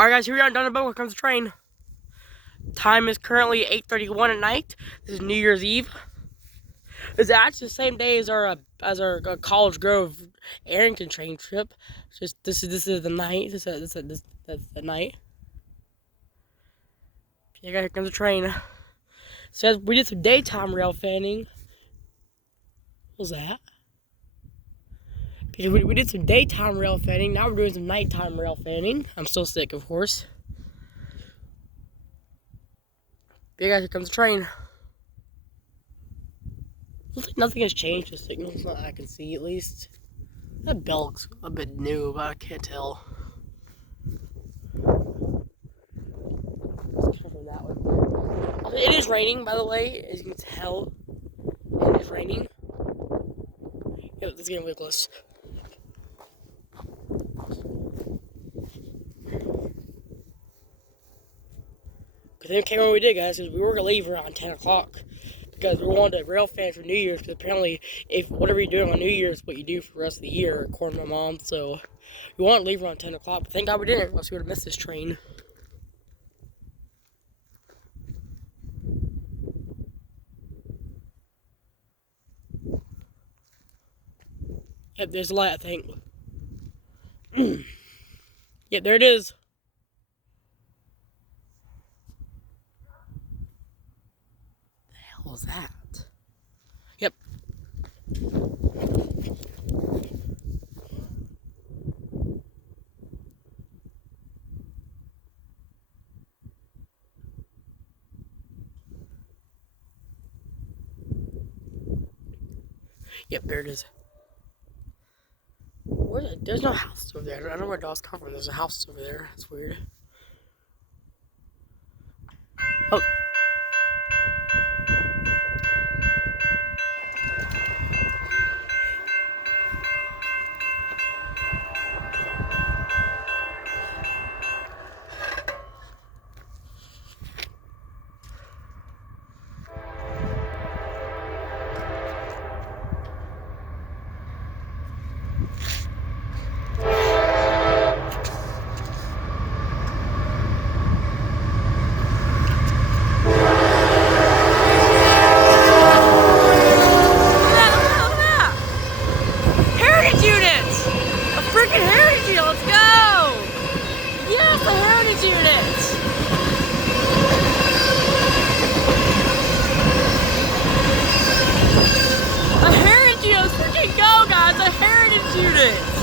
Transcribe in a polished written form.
Alright guys, here we are in Dunderboat. Here comes the train. Time is currently 8:31 at night. This is New Year's Eve. It's actually the same day as our College Grove Arrington train trip. Just this is the night. That's the night. Yeah, guys, here comes the train. So we did some daytime rail fanning. What was that? Because we did some daytime rail fanning. Now we're doing some nighttime rail fanning. I'm still sick, of course. Yeah, guys, here comes the train. Looks like nothing has changed. The signal's not I can see, at least. That bell looks a bit new, but I can't tell. Let's come from that one. It is raining, by the way, as you can tell. It is raining. Yep, this is getting ridiculous. But then came what we did, guys, because we were going to leave around 10 o'clock. Because we wanted to rail fan for New Year's, because apparently, if whatever you're doing on New Year's is what you do for the rest of the year, according to my mom. So, we wanted to leave around 10 o'clock, but thank God we didn't, else we would have missed this train. Yep, there's a light, I think. Yep, there it is. The hell was that? Yep. Yep, there it is. There's no house over there. I don't know where dogs come from. There's a house over there. That's weird. Oh. Let's go! Yes, the Heritage Unit! The Heritage Unit! Let's freaking go, guys! The Heritage Unit!